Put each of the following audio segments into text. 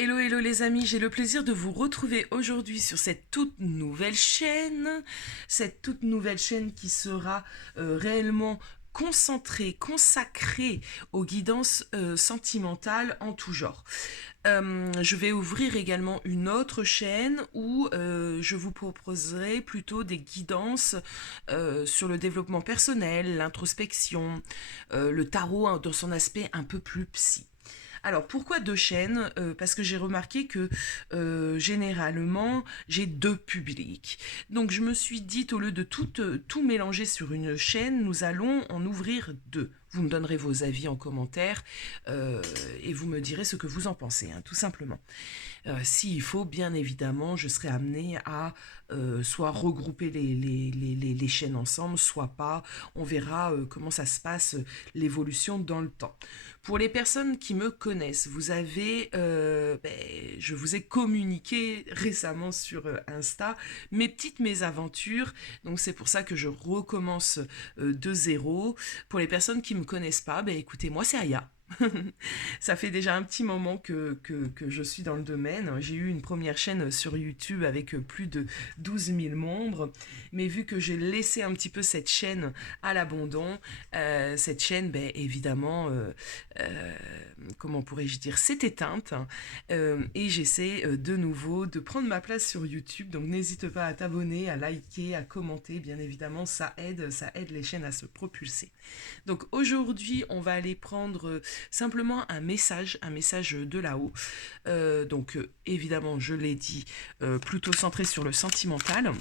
Hello, hello les amis, j'ai le plaisir de vous retrouver aujourd'hui sur cette toute nouvelle chaîne qui sera réellement concentrée, consacrée aux guidances sentimentales en tout genre. Je vais ouvrir également une autre chaîne où je vous proposerai plutôt des guidances sur le développement personnel, l'introspection, le tarot hein, dans son aspect un peu plus psy. Alors pourquoi deux chaînes? Parce que j'ai remarqué que généralement j'ai deux publics. Donc je me suis dit au lieu de tout mélanger sur une chaîne, nous allons en ouvrir deux. Vous me donnerez vos avis en commentaire et vous me direz ce que vous en pensez, hein, tout simplement. S'il faut, bien évidemment, je serai amenée à soit regrouper les chaînes ensemble, soit pas. On verra comment ça se passe, l'évolution dans le temps. Pour les personnes qui me connaissent, je vous ai communiqué récemment sur Insta mes petites mésaventures. Donc c'est pour ça que je recommence de zéro. Pour les personnes qui me connaissent pas, écoutez, moi c'est Aya. Ça fait déjà un petit moment que je suis dans le domaine. J'ai eu une première chaîne sur YouTube avec plus de 12 000 membres. Mais vu que j'ai laissé un petit peu cette chaîne à l'abandon, cette chaîne, évidemment, euh, comment pourrais-je dire, s'est éteinte. Et j'essaie de nouveau de prendre ma place sur YouTube. Donc n'hésite pas à t'abonner, à liker, à commenter. Bien évidemment, ça aide les chaînes à se propulser. Donc aujourd'hui, on va aller prendre simplement un message de là-haut. Évidemment, je l'ai dit, plutôt centré sur le sentimental.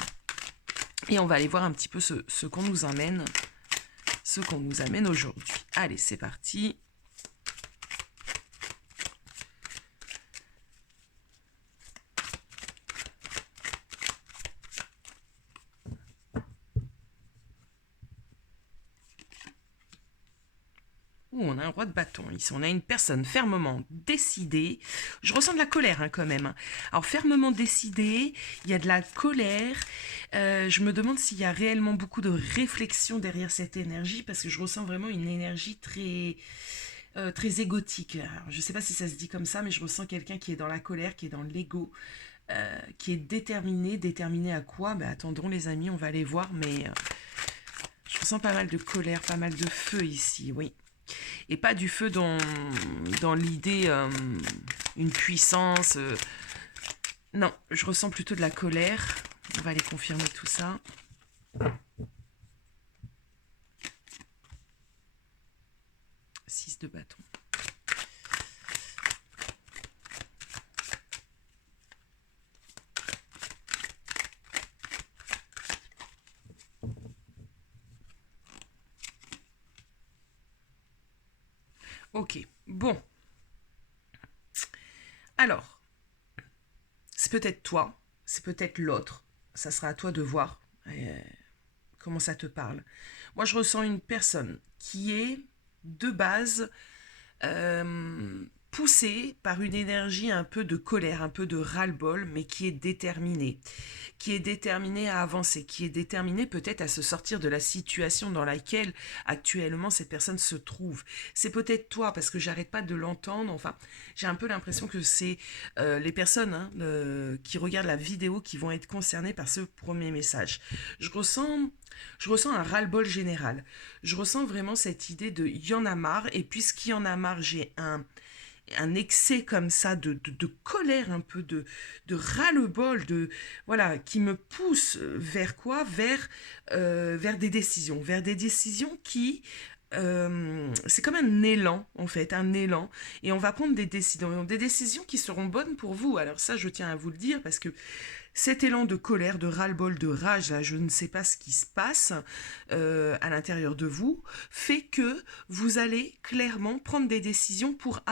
Et on va aller voir un petit peu ce qu'on nous amène, aujourd'hui. Allez, c'est parti. On a un roi de bâton ici, on a une personne fermement décidée. Je ressens de la colère hein, quand même. Alors fermement décidée, il y a de la colère. Je me demande s'il y a réellement beaucoup de réflexion derrière cette énergie parce que je ressens vraiment une énergie très égotique. Alors, je ne sais pas si ça se dit comme ça, mais je ressens quelqu'un qui est dans la colère, qui est dans l'ego, qui est déterminé à quoi? Attendons les amis, on va aller voir, mais je ressens pas mal de colère, pas mal de feu ici, oui. Et pas du feu dans l'idée, une puissance. Non, je ressens plutôt de la colère. On va aller confirmer tout ça. Six de bâton. Ok, bon. Alors, c'est peut-être toi, c'est peut-être l'autre. Ça sera à toi de voir comment ça te parle. Moi, je ressens une personne qui est de base poussée par une énergie un peu de colère, un peu de ras-le-bol, mais qui est déterminée à avancer, qui est déterminée peut-être à se sortir de la situation dans laquelle actuellement cette personne se trouve. C'est peut-être toi, parce que j'arrête pas de l'entendre, enfin, j'ai un peu l'impression que c'est les personnes qui regardent la vidéo qui vont être concernées par ce premier message. Je ressens un ras-le-bol général. Je ressens vraiment cette idée de il y en a marre, et puisqu'il y en a marre, j'ai un excès comme ça de colère, un peu de ras-le-bol, voilà, qui me pousse vers quoi? Vers des décisions qui c'est comme un élan en fait, un élan, et on va prendre des décisions qui seront bonnes pour vous. Alors ça, je tiens à vous le dire parce que cet élan de colère, de ras-le-bol, de rage, là, je ne sais pas ce qui se passe à l'intérieur de vous, fait que vous allez clairement prendre des décisions pour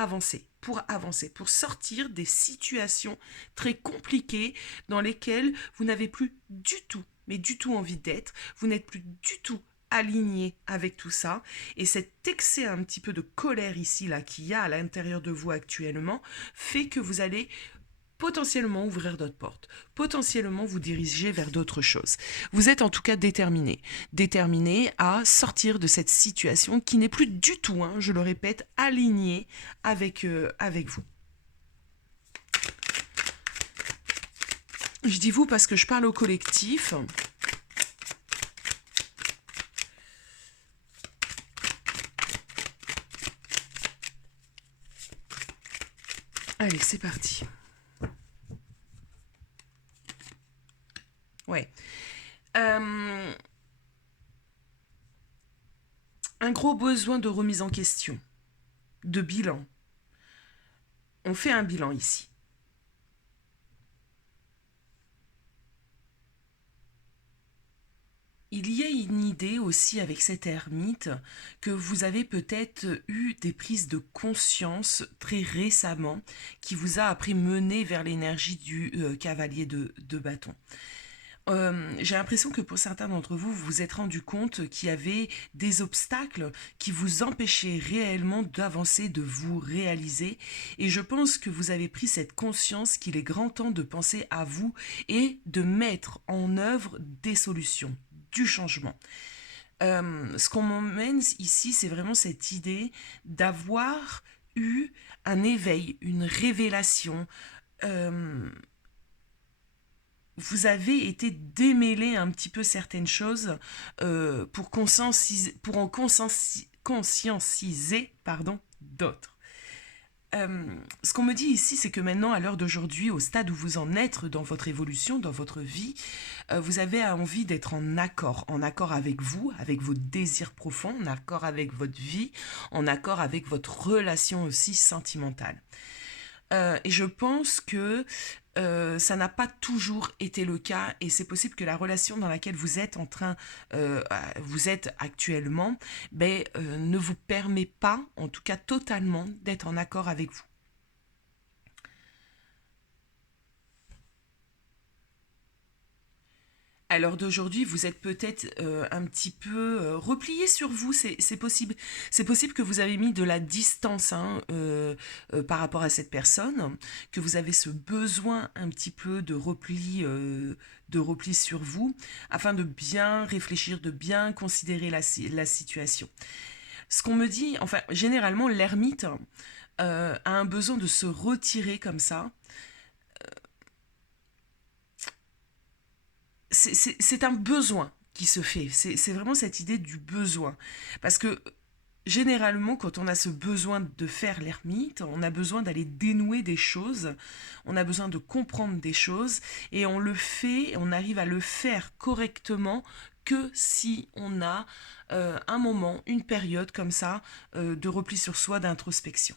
sortir des situations très compliquées dans lesquelles vous n'avez plus du tout, mais du tout envie d'être, vous n'êtes plus du tout aligné avec tout ça, et cet excès un petit peu de colère ici là qu'il y a à l'intérieur de vous actuellement fait que vous allez potentiellement ouvrir d'autres portes, potentiellement vous diriger vers d'autres choses. Vous êtes en tout cas déterminé à sortir de cette situation qui n'est plus du tout, hein, je le répète, alignée avec vous. Je dis vous parce que je parle au collectif. Allez, c'est parti. Ouais. Euh, un gros besoin de remise en question, de bilan. On fait un bilan ici. Il y a une idée aussi avec cet ermite que vous avez peut-être eu des prises de conscience très récemment qui vous a après mené vers l'énergie du cavalier de bâton. J'ai l'impression que pour certains d'entre vous, vous vous êtes rendu compte qu'il y avait des obstacles qui vous empêchaient réellement d'avancer, de vous réaliser. Et je pense que vous avez pris cette conscience qu'il est grand temps de penser à vous et de mettre en œuvre des solutions, du changement. Ce qu'on m'emmène ici, c'est vraiment cette idée d'avoir eu un éveil, une révélation. Euh, vous avez été démêler un petit peu certaines choses pour en conscientiser pardon, d'autres. Ce qu'on me dit ici, c'est que maintenant, à l'heure d'aujourd'hui, au stade où vous en êtes dans votre évolution, dans votre vie, vous avez envie d'être en accord avec vous, avec vos désirs profonds, en accord avec votre vie, en accord avec votre relation aussi sentimentale. Et je pense que ça n'a pas toujours été le cas et c'est possible que la relation dans laquelle vous êtes actuellement, ne vous permet pas, en tout cas totalement, d'être en accord avec vous. À l'heure d'aujourd'hui, vous êtes peut-être un petit peu replié sur vous, c'est possible. C'est possible que vous avez mis de la distance par rapport à cette personne, que vous avez ce besoin un petit peu de repli sur vous, afin de bien réfléchir, de bien considérer la situation. Ce qu'on me dit, enfin, généralement, l'ermite a un besoin de se retirer comme ça. C'est un besoin qui se fait. C'est vraiment cette idée du besoin. Parce que généralement, quand on a ce besoin de faire l'ermite, on a besoin d'aller dénouer des choses, on a besoin de comprendre des choses, et on le fait, on arrive à le faire correctement que si on a un moment, une période comme ça, de repli sur soi, d'introspection.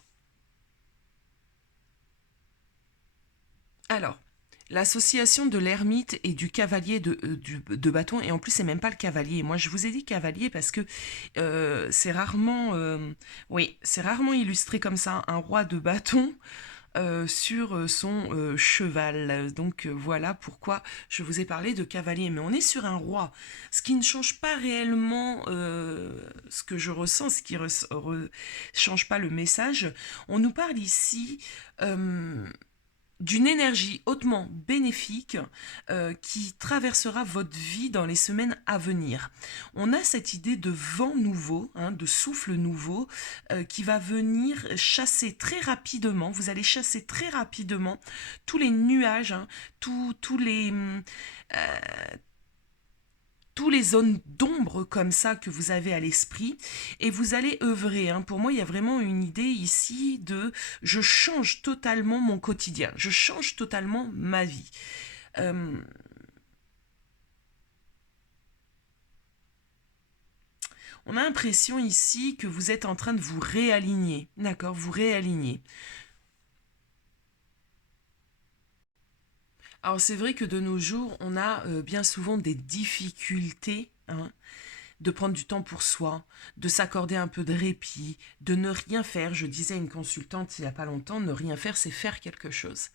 Alors, l'association de l'ermite et du cavalier de bâton, et en plus c'est même pas le cavalier. Moi je vous ai dit cavalier parce que c'est rarement illustré comme ça, un roi de bâton sur son cheval. Donc voilà pourquoi je vous ai parlé de cavalier. Mais on est sur un roi, ce qui ne change pas réellement ce que je ressens, ce qui ne change pas le message. On nous parle ici d'une énergie hautement bénéfique qui traversera votre vie dans les semaines à venir. On a cette idée de vent nouveau, de souffle nouveau, qui va venir chasser très rapidement, vous allez chasser très rapidement tous les nuages, euh, tous les zones d'ombre comme ça que vous avez à l'esprit et vous allez œuvrer. Pour moi, il y a vraiment une idée ici de je change totalement mon quotidien, je change totalement ma vie. Euh, on a l'impression ici que vous êtes en train de vous réaligner, d'accord, vous réaligner. Alors c'est vrai que de nos jours, on a bien souvent des difficultés de prendre du temps pour soi, de s'accorder un peu de répit, de ne rien faire. Je disais à une consultante il n'y a pas longtemps, ne rien faire, c'est faire quelque chose.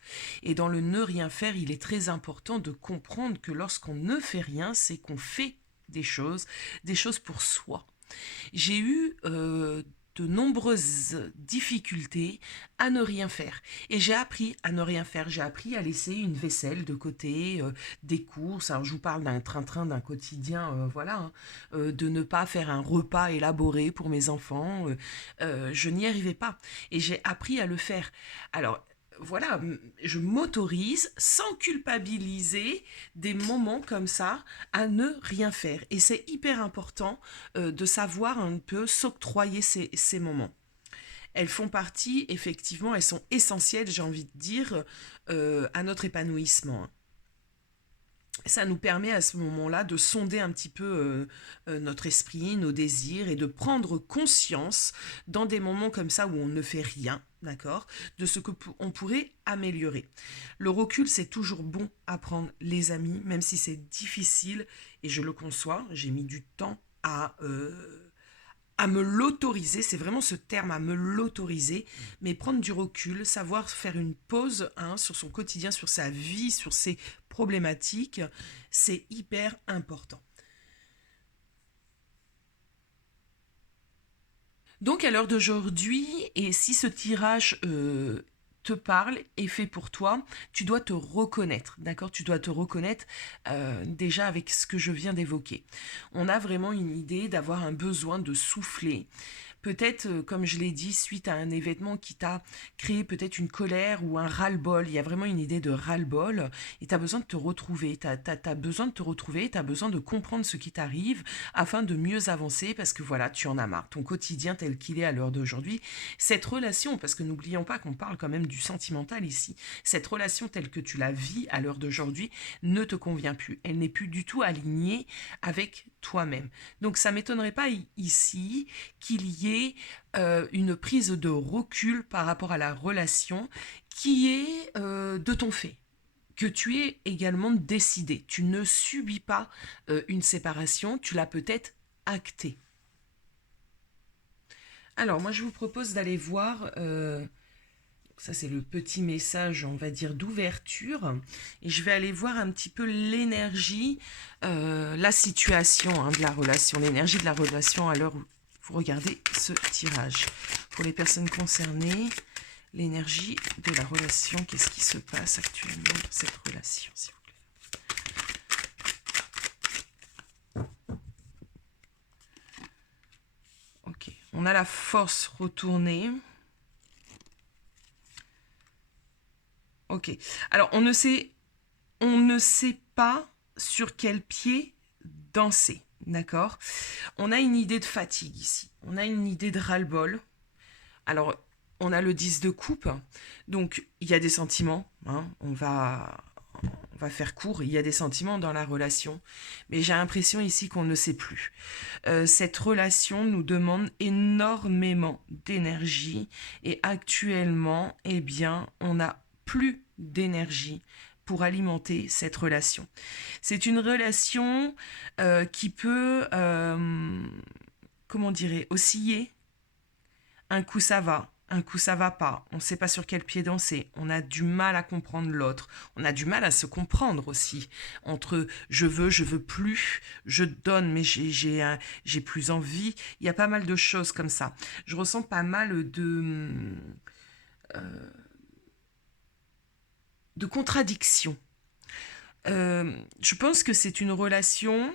Et dans le ne rien faire, il est très important de comprendre que lorsqu'on ne fait rien, c'est qu'on fait des choses pour soi. J'ai eu de nombreuses difficultés à ne rien faire. Et j'ai appris à ne rien faire. J'ai appris à laisser une vaisselle de côté, des courses. Alors je vous parle d'un train-train, d'un quotidien, de ne pas faire un repas élaboré pour mes enfants. Je n'y arrivais pas. Et j'ai appris à le faire. Alors, voilà, je m'autorise sans culpabiliser des moments comme ça à ne rien faire. Et c'est hyper important de savoir un peu s'octroyer ces moments. Elles font partie, effectivement, elles sont essentielles, j'ai envie de dire, à notre épanouissement. Ça nous permet à ce moment-là de sonder un petit peu notre esprit, nos désirs et de prendre conscience dans des moments comme ça où on ne fait rien, d'accord, de ce que on pourrait améliorer. Le recul, c'est toujours bon à prendre, les amis, même si c'est difficile et je le conçois. J'ai mis du temps à me l'autoriser, c'est vraiment ce terme, à me l'autoriser, mais prendre du recul, savoir faire une pause sur son quotidien, sur sa vie, sur ses problématiques, c'est hyper important. Donc à l'heure d'aujourd'hui, et si ce tirage te parle, est fait pour toi, tu dois te reconnaître, d'accord. Tu dois te reconnaître déjà avec ce que je viens d'évoquer. On a vraiment une idée d'avoir un besoin de souffler, peut-être, comme je l'ai dit, suite à un événement qui t'a créé peut-être une colère ou un ras-le-bol. Il y a vraiment une idée de ras-le-bol et tu as besoin de te retrouver. Tu as besoin de te retrouver, tu as besoin de comprendre ce qui t'arrive afin de mieux avancer parce que voilà, tu en as marre. Ton quotidien tel qu'il est à l'heure d'aujourd'hui, cette relation, parce que n'oublions pas qu'on parle quand même du sentimental ici, cette relation telle que tu la vis à l'heure d'aujourd'hui ne te convient plus. Elle n'est plus du tout alignée avec toi-même. Donc ça m'étonnerait pas ici qu'il y ait une prise de recul par rapport à la relation qui est de ton fait, que tu es également décidé. Tu ne subis pas une séparation, tu l'as peut-être actée. Alors moi je vous propose d'aller voir, ça c'est le petit message on va dire d'ouverture, et je vais aller voir un petit peu l'énergie, la situation de la relation, l'énergie de la relation à l'heure où vous regardez ce tirage. Pour les personnes concernées, l'énergie de la relation, qu'est-ce qui se passe actuellement dans cette relation, s'il vous plaît. Ok, on a la force retournée. Ok, alors on ne sait pas sur quel pied danser, d'accord. On a une idée de fatigue ici, on a une idée de ras-le-bol. Alors, on a le 10 de coupe, donc il y a des sentiments, on va faire court, il y a des sentiments dans la relation, mais j'ai l'impression ici qu'on ne sait plus. Cette relation nous demande énormément d'énergie et actuellement, eh bien, on n'a plus d'énergie pour alimenter cette relation. C'est une relation qui peut, comment dirais, osciller. Un coup ça va, un coup ça va pas. On ne sait pas sur quel pied danser. On a du mal à comprendre l'autre. On a du mal à se comprendre aussi. Entre je veux plus, je donne, mais j'ai plus envie. Il y a pas mal de choses comme ça. Je ressens pas mal de contradictions. Je pense que c'est une relation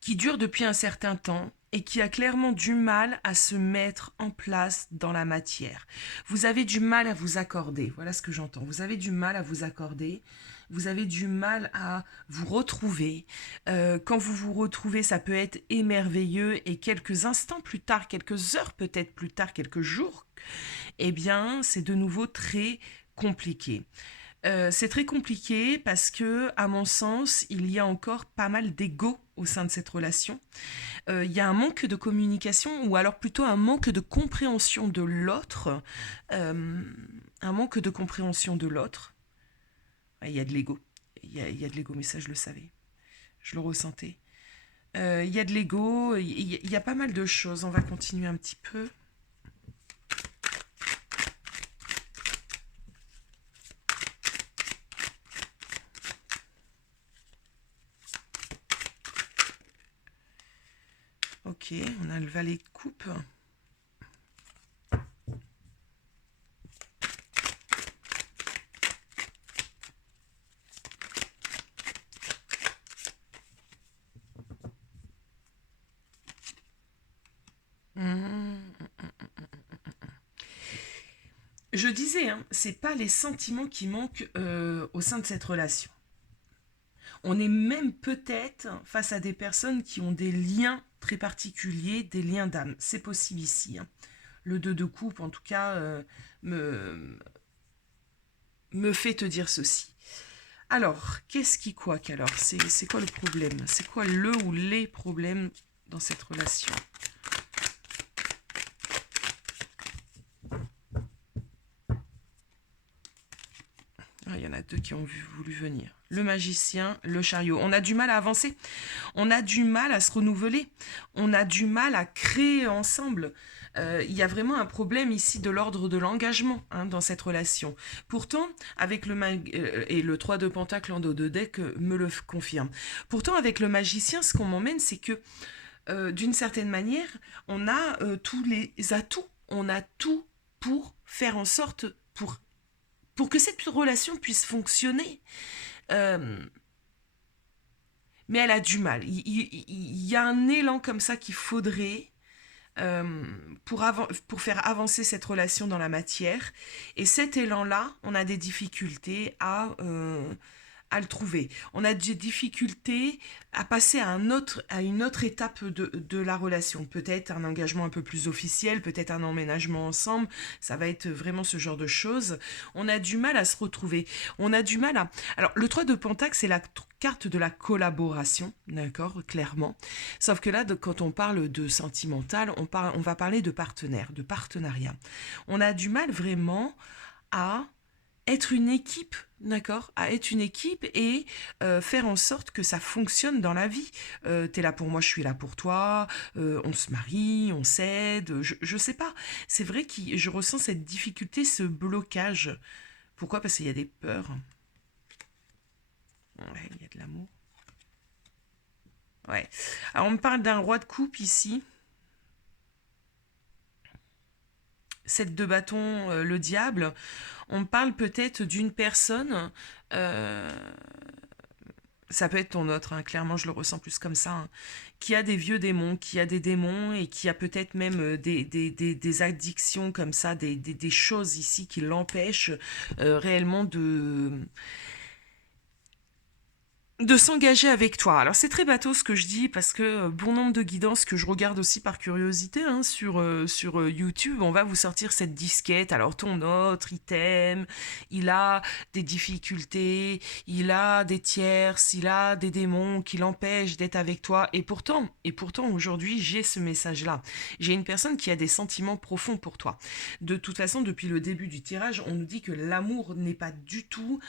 qui dure depuis un certain temps et qui a clairement du mal à se mettre en place dans la matière. Vous avez du mal à vous accorder, voilà ce que j'entends. Vous avez du mal à vous accorder, vous avez du mal à vous retrouver. Quand vous vous retrouvez, ça peut être émerveilleux et quelques instants plus tard, quelques heures peut-être plus tard, quelques jours, eh bien, c'est de nouveau très compliqué. C'est très compliqué parce que, à mon sens, il y a encore pas mal d'ego au sein de cette relation. Il y a un manque de communication ou alors plutôt un manque de compréhension de l'autre. Euh, un manque de compréhension de l'autre. Il y a de l'ego. Il y a de l'ego, mais ça je le savais. Je le ressentais. Il y a de l'ego, il y a pas mal de choses. On va continuer un petit peu. Ok, on a le valet de coupe. Mmh. je disais, hein, c'est pas les sentiments qui manquent au sein de cette relation. On est même peut-être face à des personnes qui ont des liens très particuliers, des liens d'âme. C'est possible ici, hein. Le 2 de coupe, en tout cas, me, me fait te dire ceci. Alors, qu'est-ce qui coince alors? C'est quoi le problème? C'est quoi le ou les problèmes dans cette relation? Ah, il y en a deux qui ont voulu venir. Le magicien, le chariot. On a du mal à avancer. On a du mal à se renouveler. On a du mal à créer ensemble. Il y a vraiment un problème ici de l'ordre de l'engagement, hein, dans cette relation. Pourtant, avec et le 3 de pentacle en dos de deck me le confirme. Pourtant, avec le magicien, ce qu'on m'emmène, c'est que d'une certaine manière, on a tous les atouts. On a tout pour faire en sorte, pour que cette relation puisse fonctionner. Euh, mais elle a du mal. Il y a un élan comme ça qu'il faudrait pour faire avancer cette relation dans la matière. Et cet élan-là, on a des difficultés à le trouver. On a des difficultés à passer à une autre étape de la relation. Peut-être un engagement un peu plus officiel, peut-être un emménagement ensemble. Ça va être vraiment ce genre de choses. On a du mal à se retrouver. On a du mal à... Alors, le 3 de Pentacle, c'est la carte de la collaboration, d'accord, clairement. Sauf que là, quand on parle de sentimental, on va parler de partenaire, de partenariat. On a du mal vraiment à être une équipe, d'accord, à être une équipe et faire en sorte que ça fonctionne dans la vie. T'es là pour moi, je suis là pour toi, on se marie, on s'aide, je sais pas. C'est vrai que je ressens cette difficulté, ce blocage. Pourquoi? Parce qu'il y a des peurs. Ouais, il y a de l'amour. Ouais. Alors on me parle d'un roi de coupe ici. 7 de bâton, le diable. On parle peut-être d'une personne, euh, ça peut être ton autre, hein, clairement je le ressens plus comme ça, hein, qui a des vieux démons, qui a des démons et qui a peut-être même des addictions comme ça, des choses ici qui l'empêchent réellement de s'engager avec toi. Alors c'est très bateau ce que je dis parce que bon nombre de guidances que je regarde aussi par curiosité, hein, sur YouTube, on va vous sortir cette disquette. Alors ton autre, il t'aime, il a des difficultés, il a des tierces, il a des démons qui l'empêchent d'être avec toi. Et pourtant aujourd'hui j'ai ce message-là. J'ai une personne qui a des sentiments profonds pour toi. De toute façon, depuis le début du tirage, on nous dit que l'amour n'est pas du tout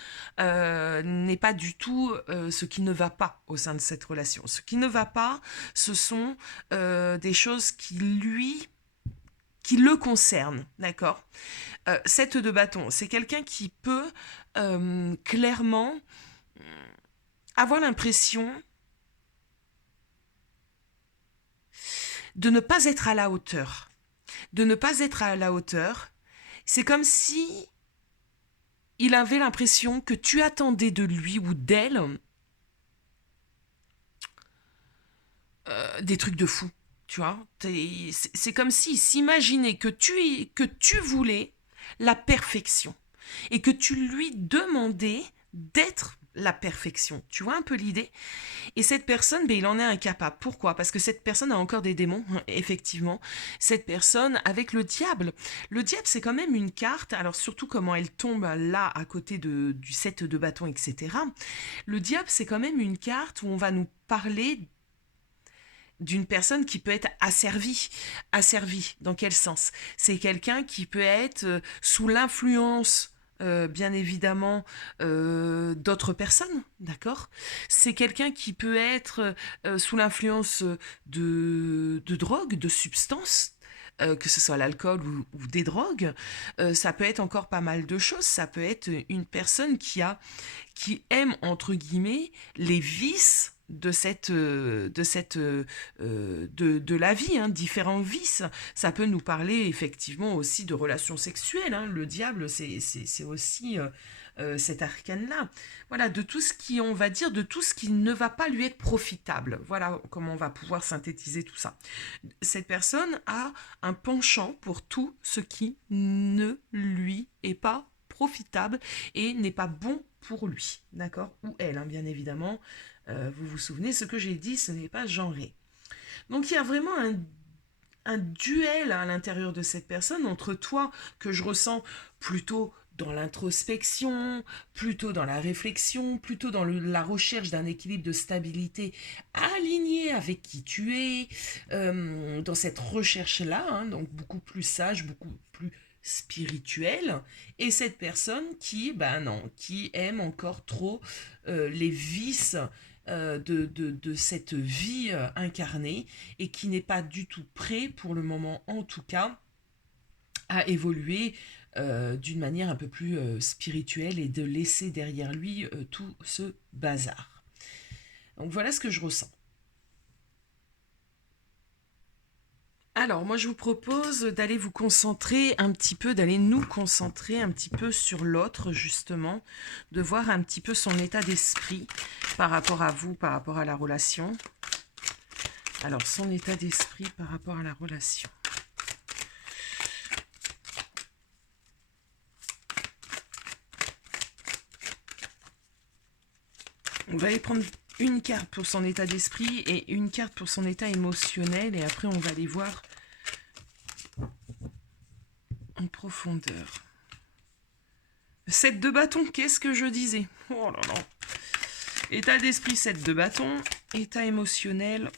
ce qui ne va pas au sein de cette relation. Ce qui ne va pas, ce sont des choses qui le concernent, d'accord. 7 de bâton, c'est quelqu'un qui peut clairement avoir l'impression de ne pas être à la hauteur. De ne pas être à la hauteur. C'est comme si il avait l'impression que tu attendais de lui ou d'elle des trucs de fou, tu vois. C'est comme s'il s'imaginait que tu voulais la perfection et que tu lui demandais d'être la perfection. Tu vois un peu l'idée? Et cette personne, ben, il en est incapable. Pourquoi? Parce que cette personne a encore des démons, effectivement. Cette personne avec le diable. Le diable, c'est quand même une carte, alors surtout comment elle tombe là, à côté du 7 de bâton, etc. Le diable, c'est quand même une carte où on va nous parler d'une personne qui peut être asservie. Asservie, dans quel sens? C'est quelqu'un qui peut être sous l'influence, bien évidemment, d'autres personnes, d'accord? C'est quelqu'un qui peut être sous l'influence de drogue, de substances, que ce soit l'alcool ou des drogues. Ça peut être encore pas mal de choses. Ça peut être une personne qui aime, entre guillemets, les vices de la vie, hein, différents vices. Ça peut nous parler effectivement aussi de relations sexuelles, hein. Le diable, c'est aussi cet arcane-là. Voilà, de tout ce qui, on va dire, de tout ce qui ne va pas lui être profitable. Voilà comment on va pouvoir synthétiser tout ça. Cette personne a un penchant pour tout ce qui ne lui est pas profitable et n'est pas bon pour lui, d'accord? Ou elle, hein, bien évidemment. Vous vous souvenez, ce que j'ai dit, ce n'est pas genré. Donc il y a vraiment un duel à l'intérieur de cette personne entre toi, que je ressens plutôt dans l'introspection, plutôt dans la réflexion, plutôt dans la recherche d'un équilibre de stabilité aligné avec qui tu es, dans cette recherche-là, hein, donc beaucoup plus sage, beaucoup plus spirituelle, et cette personne qui, ben non, qui aime encore trop les vices de cette vie incarnée et qui n'est pas du tout prêt, pour le moment en tout cas, à évoluer d'une manière un peu plus spirituelle et de laisser derrière lui tout ce bazar. Donc voilà ce que je ressens. Alors, moi, je vous propose d'aller vous concentrer un petit peu, d'aller nous concentrer un petit peu sur l'autre, justement, de voir un petit peu son état d'esprit par rapport à vous, par rapport à la relation. Alors, son état d'esprit par rapport à la relation. On va aller prendre une carte pour son état d'esprit et une carte pour son état émotionnel, et après, on va aller voir en profondeur. 7 de bâton, qu'est-ce que je disais? Oh là là. État d'esprit, 7 de bâton. État émotionnel.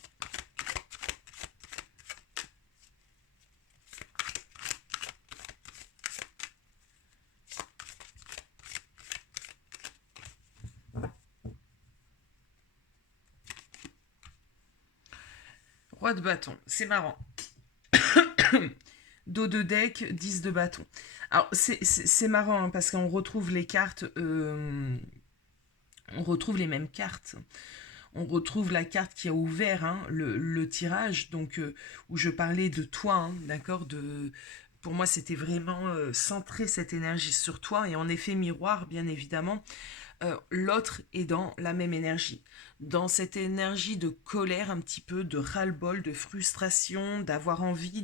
Roi de bâton, c'est marrant. Dos de deck, 10 de bâton. Alors, c'est marrant, hein, parce qu'on retrouve les cartes... on retrouve les mêmes cartes. On retrouve la carte qui a ouvert, hein, le tirage, donc où je parlais de toi, hein, d'accord, pour moi, c'était vraiment centrer cette énergie sur toi, et en effet miroir, bien évidemment, l'autre est dans la même énergie, dans cette énergie de colère un petit peu, de ras-le-bol, de frustration, d'avoir envie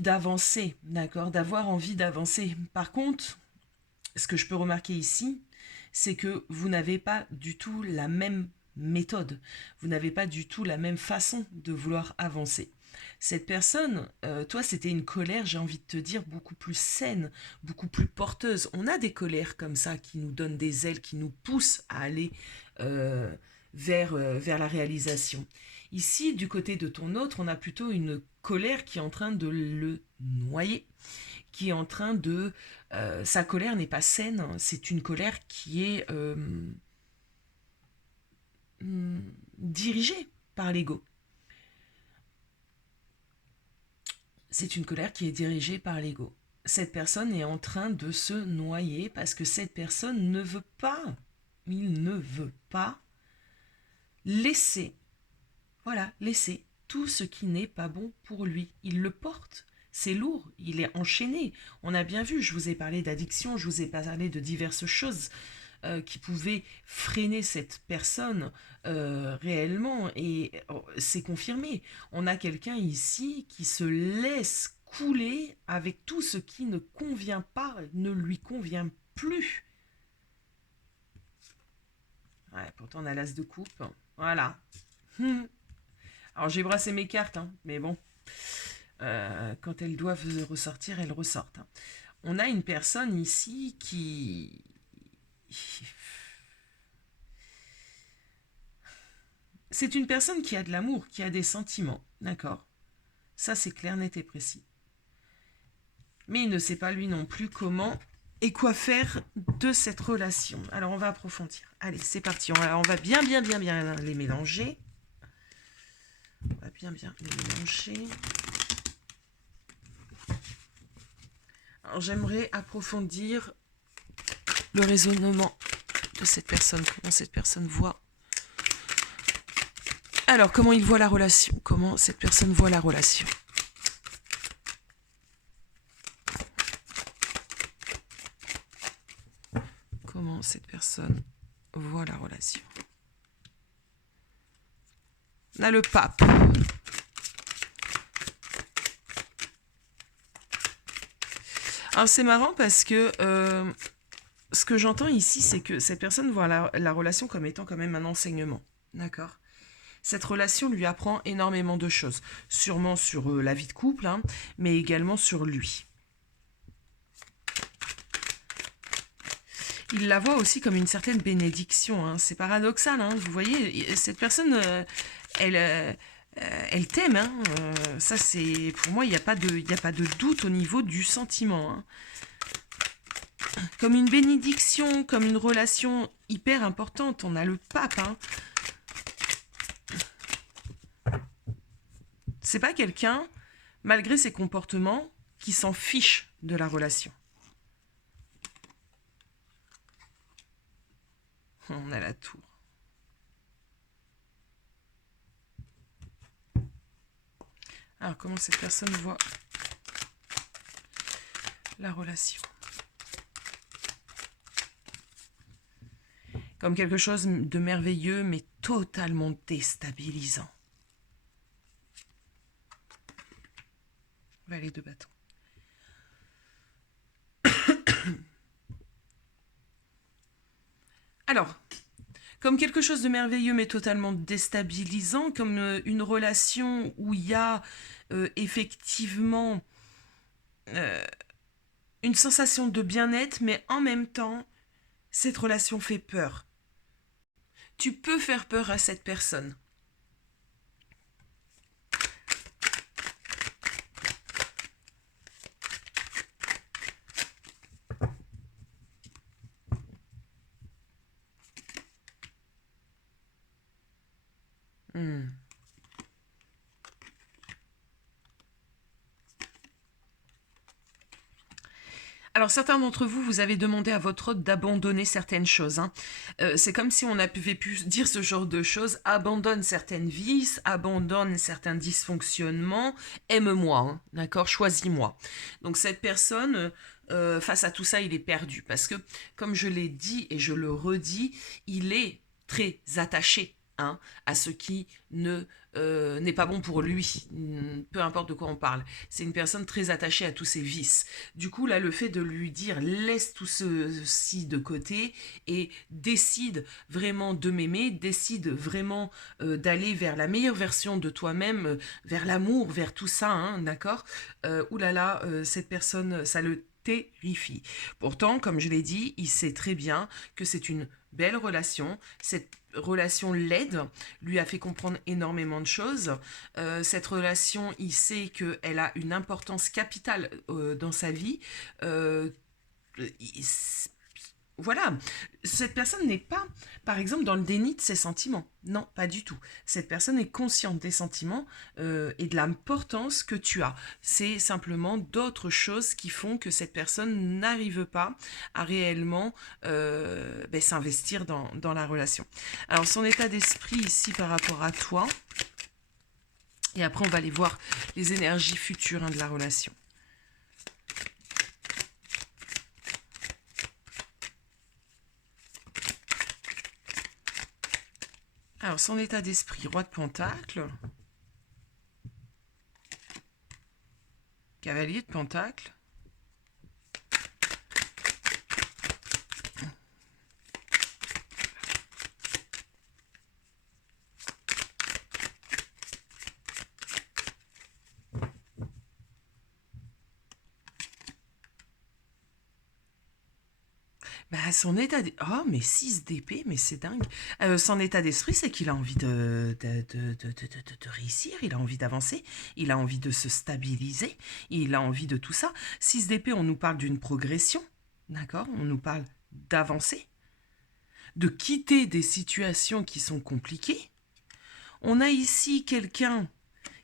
d'avancer, d'accord, d'avoir envie d'avancer. Par contre, ce que je peux remarquer ici, c'est que vous n'avez pas du tout la même méthode, vous n'avez pas du tout la même façon de vouloir avancer. Cette personne, toi, c'était une colère, j'ai envie de te dire, beaucoup plus saine, beaucoup plus porteuse. On a des colères comme ça qui nous donnent des ailes, qui nous poussent à aller euh, vers la réalisation. Ici, du côté de ton autre, on a plutôt une colère qui est en train de le noyer, qui est en train de... sa colère n'est pas saine, c'est une colère qui est dirigée par l'ego. C'est une colère qui est dirigée par l'ego. Cette personne est en train de se noyer parce que cette personne ne veut pas, il ne veut pas laisser, voilà, laisser tout ce qui n'est pas bon pour lui. Il le porte, c'est lourd, il est enchaîné. On a bien vu, je vous ai parlé d'addiction, je vous ai parlé de diverses choses qui pouvaient freiner cette personne réellement, et c'est confirmé. On a quelqu'un ici qui se laisse couler avec tout ce qui ne convient pas, ne lui convient plus. Ouais, pourtant on a l'as de coupe. Voilà. Alors j'ai brassé mes cartes, hein, mais bon, quand elles doivent ressortir, elles ressortent. Hein. On a une personne ici qui... C'est une personne qui a de l'amour, qui a des sentiments, d'accord? Ça c'est clair, net et précis. Mais il ne sait pas lui non plus comment et quoi faire de cette relation. Alors on va approfondir. Allez, c'est parti, on va bien les mélanger. On va bien les mélanger. Alors j'aimerais approfondir le raisonnement de cette personne. Comment cette personne voit. Alors, comment il voit la relation? Comment cette personne voit la relation? Comment cette personne voit la relation? On a le pape. Alors c'est marrant parce que ce que j'entends ici, c'est que cette personne voit la relation comme étant quand même un enseignement. D'accord? Cette relation lui apprend énormément de choses. Sûrement sur la vie de couple, hein, mais également sur lui. Il la voit aussi comme une certaine bénédiction. Hein. C'est paradoxal. Hein. Vous voyez, cette personne, elle t'aime. Hein. Ça, c'est pour moi, il n'y a pas de doute au niveau du sentiment. Hein. Comme une bénédiction, comme une relation hyper importante. On a le pape. Hein. C'est pas quelqu'un, malgré ses comportements, qui s'en fiche de la relation. On a la tour. Alors, comment cette personne voit la relation? Comme quelque chose de merveilleux, mais totalement déstabilisant. Valet de bâton. Alors, comme quelque chose de merveilleux mais totalement déstabilisant, comme une relation où il y a effectivement une sensation de bien-être, mais en même temps, cette relation fait peur. Tu peux faire peur à cette personne. Alors, certains d'entre vous, vous avez demandé à votre hôte d'abandonner certaines choses. Hein. C'est comme si on avait pu dire ce genre de choses. Abandonne certaines vices, abandonne certains dysfonctionnements, aime-moi, hein, d'accord? Choisis-moi. Donc, cette personne, face à tout ça, il est perdu. Parce que, comme je l'ai dit et je le redis, il est très attaché. Hein, à ce qui n'est pas bon pour lui, peu importe de quoi on parle. C'est une personne très attachée à tous ses vices. Du coup, là, le fait de lui dire laisse tout ceci de côté et décide vraiment de m'aimer, décide vraiment d'aller vers la meilleure version de toi-même, vers l'amour, vers tout ça, hein, d'accord? Oulala, cette personne, ça le terrifie. Pourtant, comme je l'ai dit, il sait très bien que c'est une belle relation. Cette relation l'aide, lui a fait comprendre énormément de choses. Cette relation, il sait qu'elle a une importance capitale dans sa vie. Voilà, cette personne n'est pas, par exemple, dans le déni de ses sentiments. Non, pas du tout. Cette personne est consciente des sentiments et de l'importance que tu as. C'est simplement d'autres choses qui font que cette personne n'arrive pas à réellement s'investir dans la relation. Alors, son état d'esprit ici par rapport à toi, et après on va aller voir les énergies futures de la relation. Alors, son état d'esprit, roi de pentacle, cavalier de pentacle, son état oh, mais 6 d'épée, mais c'est dingue. Son état d'esprit, c'est qu'il a envie de réussir, il a envie d'avancer, il a envie de se stabiliser, il a envie de tout ça. 6 d'épée, on nous parle d'une progression, d'accord? On nous parle d'avancer, de quitter des situations qui sont compliquées. On a ici quelqu'un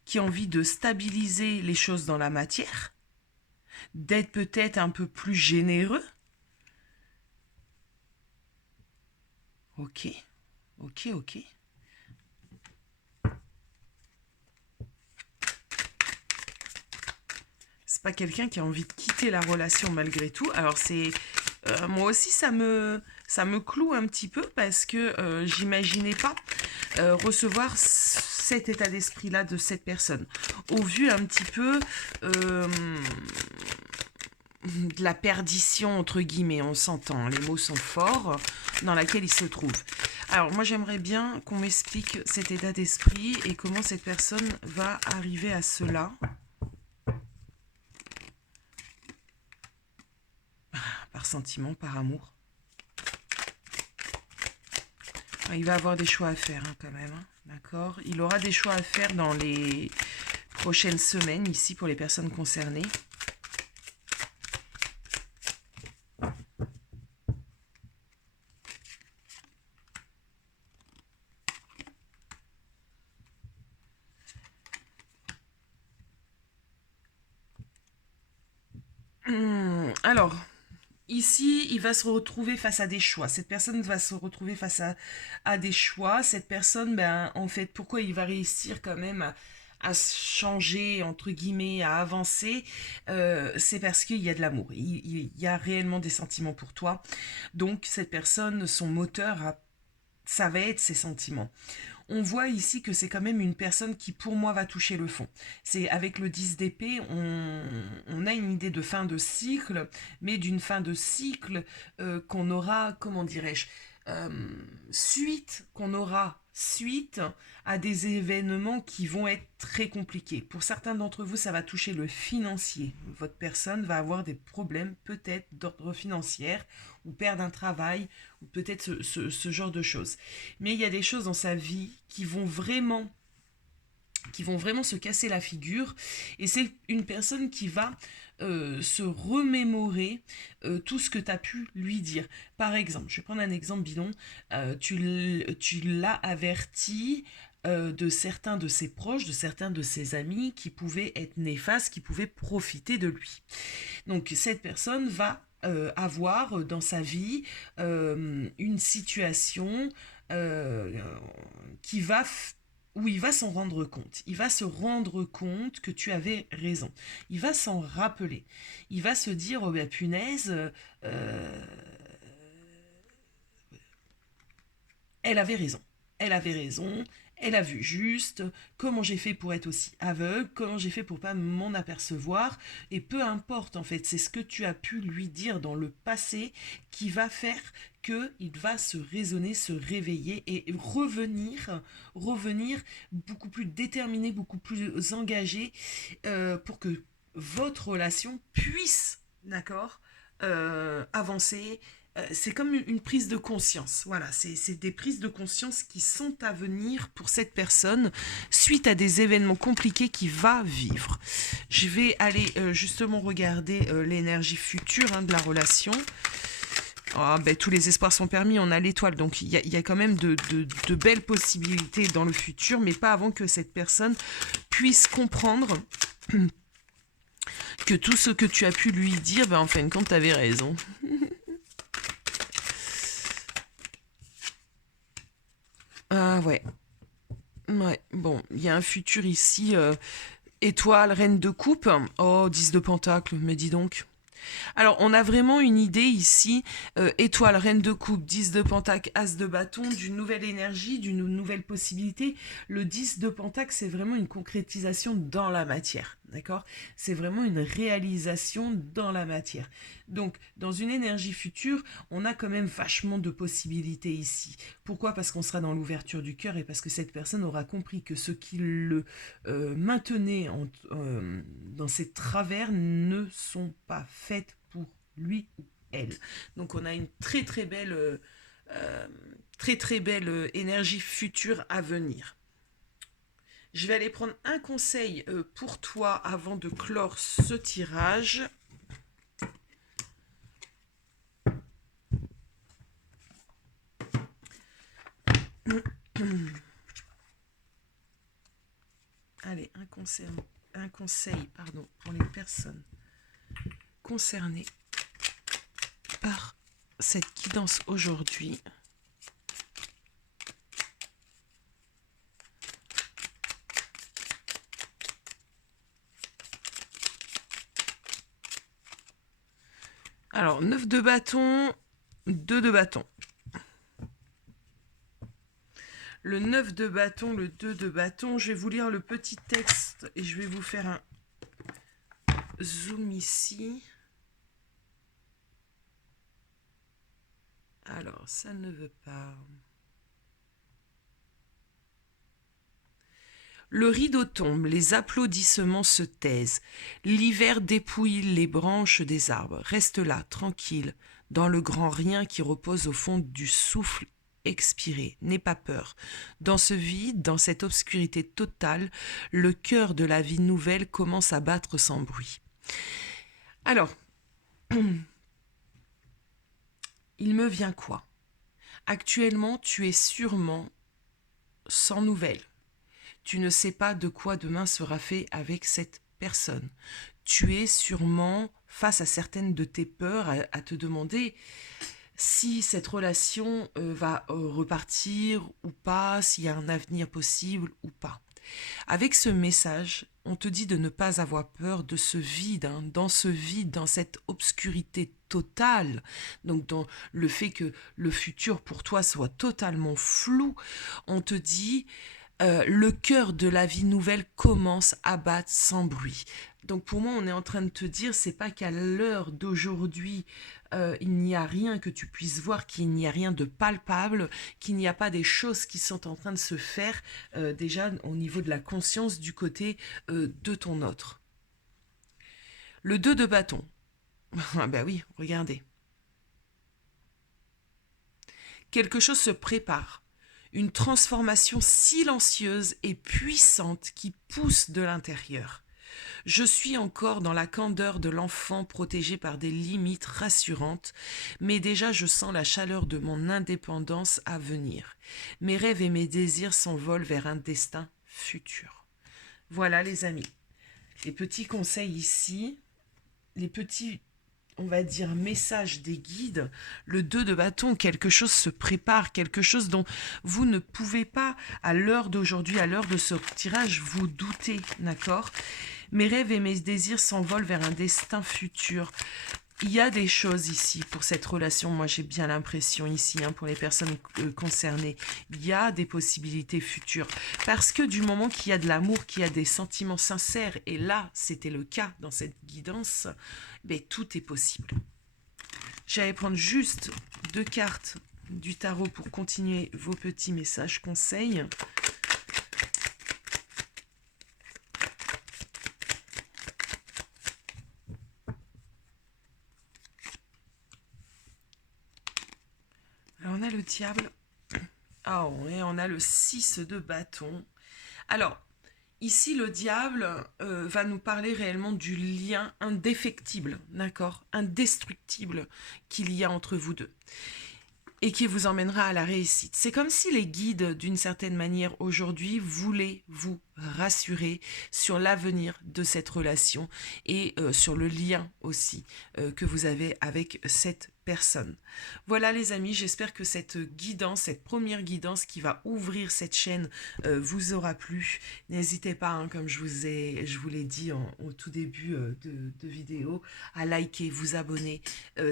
qui a envie de stabiliser les choses dans la matière, d'être peut-être un peu plus généreux. Ok, ok, ok. C'est pas quelqu'un qui a envie de quitter la relation malgré tout. Alors c'est moi aussi ça me cloue un petit peu parce que j'imaginais pas recevoir cet état d'esprit là de cette personne. Au vu un petit peu de la perdition entre guillemets, on s'entend, les mots sont forts, dans laquelle il se trouve. Alors moi j'aimerais bien qu'on m'explique cet état d'esprit et comment cette personne va arriver à cela. Par sentiment, par amour. Il va avoir des choix à faire hein, quand même. Hein, d'accord. Il aura des choix à faire dans les prochaines semaines ici pour les personnes concernées. Alors, ici, il va se retrouver face à des choix. Cette personne va se retrouver face à des choix. Cette personne, ben, en fait, pourquoi il va réussir quand même à changer, entre guillemets, à avancer, c'est parce qu'il y a de l'amour. Il y a réellement des sentiments pour toi. Donc, cette personne, son moteur, ça va être ses sentiments. On voit ici que c'est quand même une personne qui pour moi va toucher le fond. C'est avec le 10 d'épée, on a une idée de fin de cycle, mais d'une fin de cycle qu'on aura, comment dirais-je, euh, qu'on aura suite à des événements qui vont être très compliqués. Pour certains d'entre vous, ça va toucher le financier. Votre personne va avoir des problèmes peut-être d'ordre financier ou perdre un travail ou peut-être ce genre de choses. Mais il y a des choses dans sa vie qui vont vraiment se casser la figure et c'est une personne qui va se remémorer tout ce que tu as pu lui dire. Par exemple, je vais prendre un exemple bidon, tu l'as averti de certains de ses proches, de certains de ses amis qui pouvaient être néfastes, qui pouvaient profiter de lui. Donc cette personne va avoir dans sa vie une situation euh, qui va où il va s'en rendre compte. Il va se rendre compte que tu avais raison. Il va s'en rappeler. Il va se dire, oh ben punaise, euh, elle avait raison. Elle avait raison. Elle a vu juste. Comment j'ai fait pour être aussi aveugle? Comment j'ai fait pour pas m'en apercevoir? Et peu importe en fait, c'est ce que tu as pu lui dire dans le passé qui va faire que il va se raisonner, se réveiller et revenir beaucoup plus déterminé, beaucoup plus engagé pour que votre relation puisse, d'accord, avancer. C'est comme une prise de conscience. Voilà, c'est des prises de conscience qui sont à venir pour cette personne suite à des événements compliqués qu'il va vivre. Je vais aller justement regarder l'énergie future hein, de la relation. Oh, ben, tous les espoirs sont permis, on a l'étoile, donc il y a quand même de belles possibilités dans le futur, mais pas avant que cette personne puisse comprendre que tout ce que tu as pu lui dire, ben, en fin de compte, tu avais raison. Ah ouais. Ouais, bon, il y a un futur ici. Étoile, reine de coupe. Oh, 10 de pentacle, mais dis donc. Alors, on a vraiment une idée ici, étoile, reine de coupe, 10 de pentacle, as de bâton, d'une nouvelle énergie, d'une nouvelle possibilité. Le 10 de pentacle, c'est vraiment une concrétisation dans la matière, d'accord? C'est vraiment une réalisation dans la matière. Donc, dans une énergie future, on a quand même vachement de possibilités ici. Pourquoi? Parce qu'on sera dans l'ouverture du cœur et parce que cette personne aura compris que ce qui le maintenait dans ses travers ne sont pas faites pour lui ou elle. Donc on a une très belle énergie future à venir. Je vais aller prendre un conseil pour toi avant de clore ce tirage. Allez, un conseil pardon, pour les personnes concernées par cette guidance aujourd'hui. Alors, 9 de bâton, 2 de bâton. Le 9 de bâton, le 2 de bâton. Je vais vous lire le petit texte et je vais vous faire un zoom ici. Alors, ça ne veut pas. Le rideau tombe, les applaudissements se taisent. L'hiver dépouille les branches des arbres. Reste là, tranquille, dans le grand rien qui repose au fond du souffle expiré. N'aie pas peur. Dans ce vide, dans cette obscurité totale, le cœur de la vie nouvelle commence à battre sans bruit. Alors, il me vient quoi? Actuellement, tu es sûrement sans nouvelles. Tu ne sais pas de quoi demain sera fait avec cette personne. Tu es sûrement face à certaines de tes peurs à te demander si cette relation va repartir ou pas, s'il y a un avenir possible ou pas. Avec ce message, on te dit de ne pas avoir peur de ce vide, dans ce vide, dans cette obscurité totale, donc dans le fait que le futur pour toi soit totalement flou, on te dit le cœur de la vie nouvelle commence à battre sans bruit. Donc pour moi, on est en train de te dire, c'est pas qu'à l'heure d'aujourd'hui, il n'y a rien que tu puisses voir, qu'il n'y a rien de palpable, qu'il n'y a pas des choses qui sont en train de se faire déjà au niveau de la conscience du côté de ton autre. Le 2 de bâton. Ah ben oui, regardez. Quelque chose se prépare. Une transformation silencieuse et puissante qui pousse de l'intérieur. Je suis encore dans la candeur de l'enfant protégé par des limites rassurantes, mais déjà je sens la chaleur de mon indépendance à venir. Mes rêves et mes désirs s'envolent vers un destin futur. Voilà les amis, les petits conseils ici, les petits, on va dire, message des guides. Le 2 de bâton, quelque chose se prépare, quelque chose dont vous ne pouvez pas, à l'heure d'aujourd'hui, à l'heure de ce tirage, vous douter, d'accord? Mes rêves et mes désirs s'envolent vers un destin futur. Il y a des choses ici pour cette relation, moi j'ai bien l'impression ici, pour les personnes concernées, il y a des possibilités futures. Parce que du moment qu'il y a de l'amour, qu'il y a des sentiments sincères, et là c'était le cas dans cette guidance, tout est possible. J'allais prendre juste 2 cartes du tarot pour continuer vos petits messages conseils. Alors on a le diable. Ah ouais, on a le 6 de bâton. Alors, ici, le diable va nous parler réellement du lien indéfectible, d'accord, indestructible qu'il y a entre vous deux et qui vous emmènera à la réussite. C'est comme si les guides, d'une certaine manière, aujourd'hui, voulaient vous rassurer sur l'avenir de cette relation et sur le lien aussi que vous avez avec cette personne. Voilà les amis, j'espère que cette guidance, cette première guidance qui va ouvrir cette chaîne vous aura plu. N'hésitez pas, comme je vous l'ai dit au tout début de vidéo, à liker, vous abonner.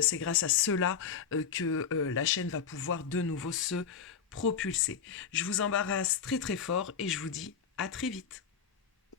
C'est grâce à cela que la chaîne va pouvoir de nouveau se propulser. Je vous embarrasse très très fort et je vous dis à très vite.